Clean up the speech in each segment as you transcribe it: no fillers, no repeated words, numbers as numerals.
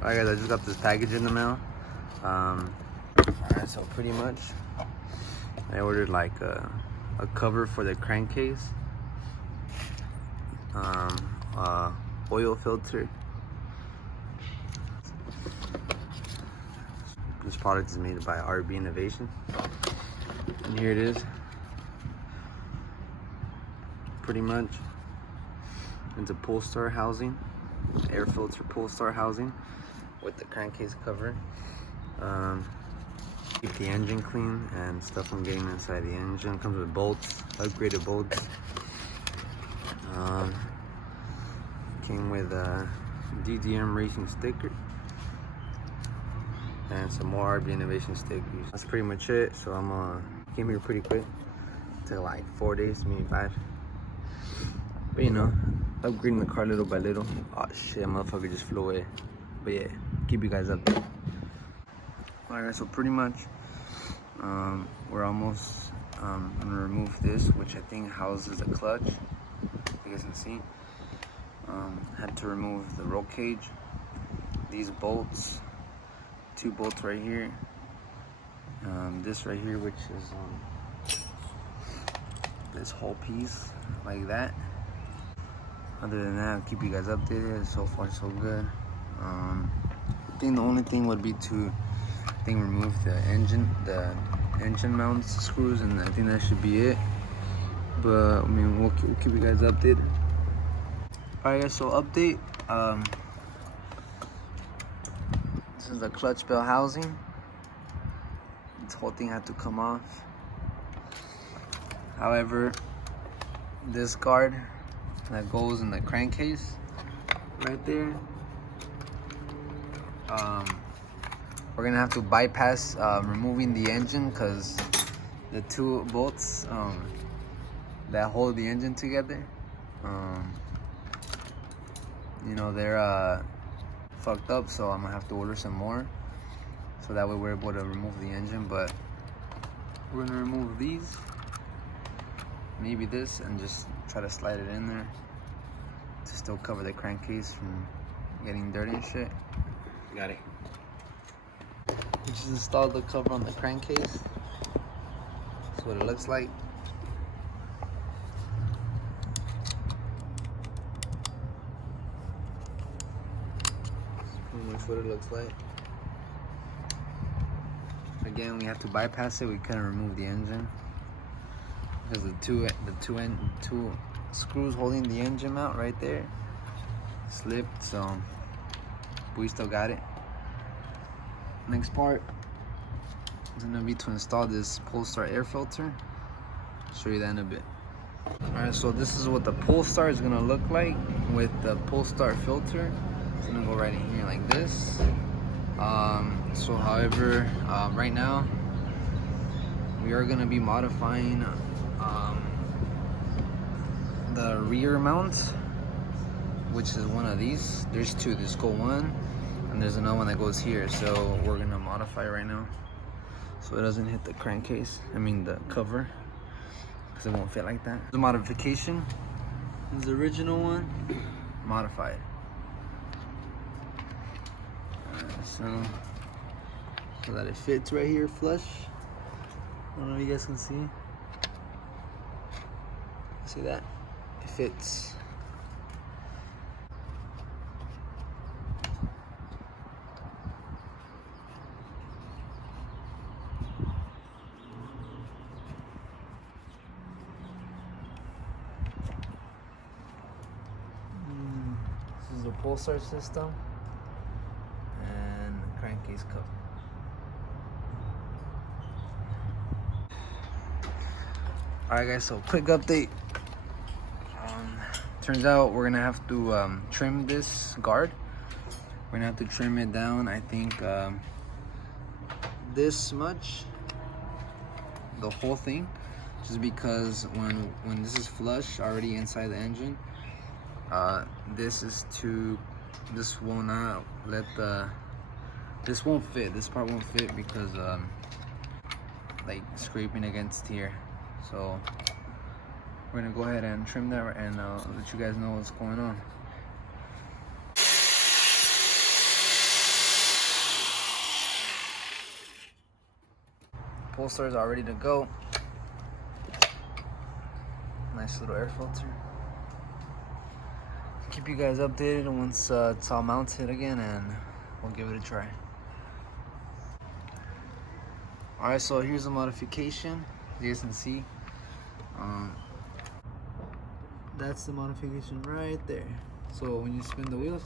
Alright guys, I just got this package in the mail. Alright, so pretty much I ordered like a cover for the crankcase, oil filter. This product is made by Rbinnovations, and here it is. Pretty much it's a Polestar housing, air filter Polestar housing with the crankcase cover. Keep the engine clean and stuff from getting inside the engine. Comes with bolts, upgraded bolts. Came with a DDM racing sticker and some more Rbinnovations stickers. That's pretty much it. So came here pretty quick. Took like 4 days, maybe 5. But you know, upgrading the car little by little. Oh shit, motherfucker just flew away. But yeah, keep you guys updated. Alright, so pretty much we're almost gonna remove this, which I think houses the clutch. You guys can see. Had to remove the roll cage, these bolts, 2 bolts right here, this right here, which is this whole piece like that. Other than that, I'll keep you guys updated. So far so good. I think the only thing would be to remove the engine mounts screws, and I think that should be it. But I mean, we'll keep you guys updated. Alright guys, so update. This is the clutch bell housing. This whole thing had to come off. However, this guard that goes in the crankcase right there, we're gonna have to bypass removing the engine, because the 2 bolts that hold the engine together, you know, they're fucked up, so I'm gonna have to order some more, so that way we're able to remove the engine. But we're gonna remove these, maybe this, and just try to slide it in there to still cover the crankcase from getting dirty and shit. Got it. We just installed the cover on the crankcase. That's what it looks like. That's pretty much what it looks like. Again, we have to bypass it. We couldn't remove the engine because the two screws holding the engine mount right there slipped. So we still got it. Next part is gonna be to install this Polestar air filter. I'll show you that in a bit. Alright, so this is what the Polestar is gonna look like with the Polestar filter. It's gonna go right in here like this. However, right now we are gonna be modifying the rear mount, which is one of these. There's 2. There's one, and there's another one that goes here. So we're gonna modify right now so it doesn't hit the crankcase, I mean the cover, because it won't fit like that. The modification is the original one modified. So that it fits right here flush. I don't know if you guys can see. See that? It fits. This is a Polestar system and the crankcase cover. Alright guys, so quick update. Turns out we're gonna have to trim this guard. We're gonna have to trim it down, I think this much, the whole thing, just because when this is flush already inside the engine, this will not let this won't fit, this part won't fit, because like scraping against here. So we're gonna go ahead and trim that, and let you guys know what's going on. pulsars are ready to go. Nice little air filter. Keep you guys updated once it's all mounted again, and we'll give it a try. Alright, so here's the modification. As you guys can see, that's the modification right there. So when you spin the wheels,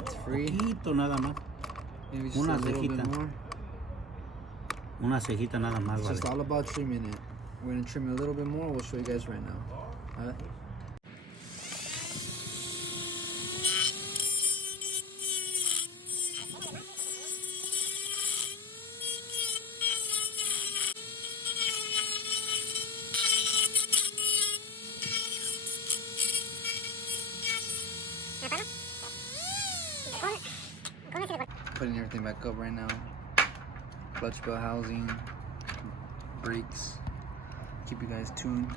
it's free. Poquito nada más. Maybe just Una a little cejita. bit more. Una cejita nada más, It's vale. just all about trimming it. We're gonna trim it a little bit more. We'll show you guys right now. Alright. Putting everything back up right now. Clutch belt housing, brakes. Keep you guys tuned.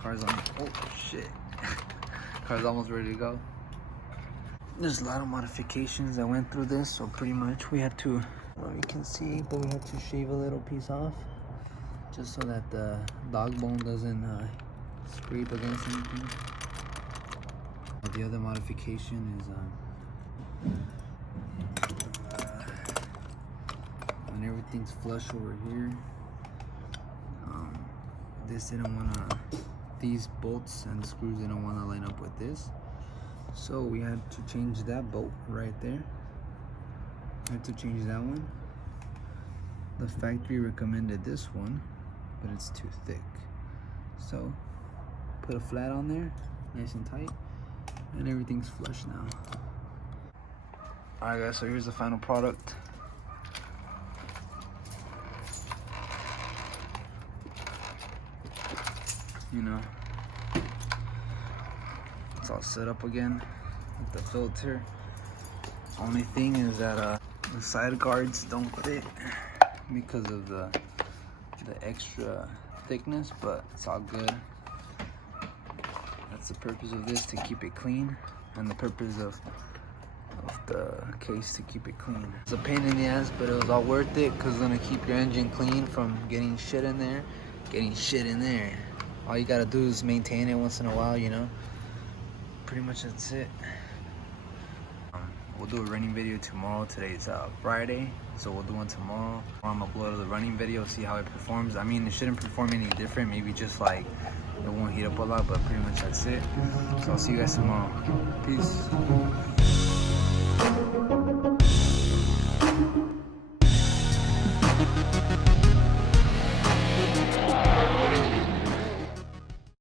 Car's on. Oh shit! Car's almost ready to go. There's a lot of modifications that went through this, so pretty much we had to. Well, you can see, but we had to shave a little piece off, just so that the dog bone doesn't scrape against anything. The other modification is when everything's flush over here, this didn't want to, these bolts and screws didn't want to line up with this, so we had to change that bolt right there. I had to change that one. The factory recommended this one, but it's too thick, so put a flat on there, nice and tight, and everything's flush now. Alright guys, so here's the final product. You know, it's all set up again with the filter. Only thing is that the side guards don't fit because of the extra thickness, but it's all good. That's the purpose of this, to keep it clean, and the purpose of the case to keep it clean. It's a pain in the ass, but it was all worth it because it's gonna keep your engine clean from getting shit in there. All you gotta do is maintain it once in a while, you know. Pretty much that's it. We'll do a running video tomorrow. Today's Friday, so we'll do one tomorrow. I'm gonna upload the running video, see how it performs. I mean, it shouldn't perform any different. Maybe just like it won't heat up a lot, but pretty much that's it. So I'll see you guys tomorrow. Peace.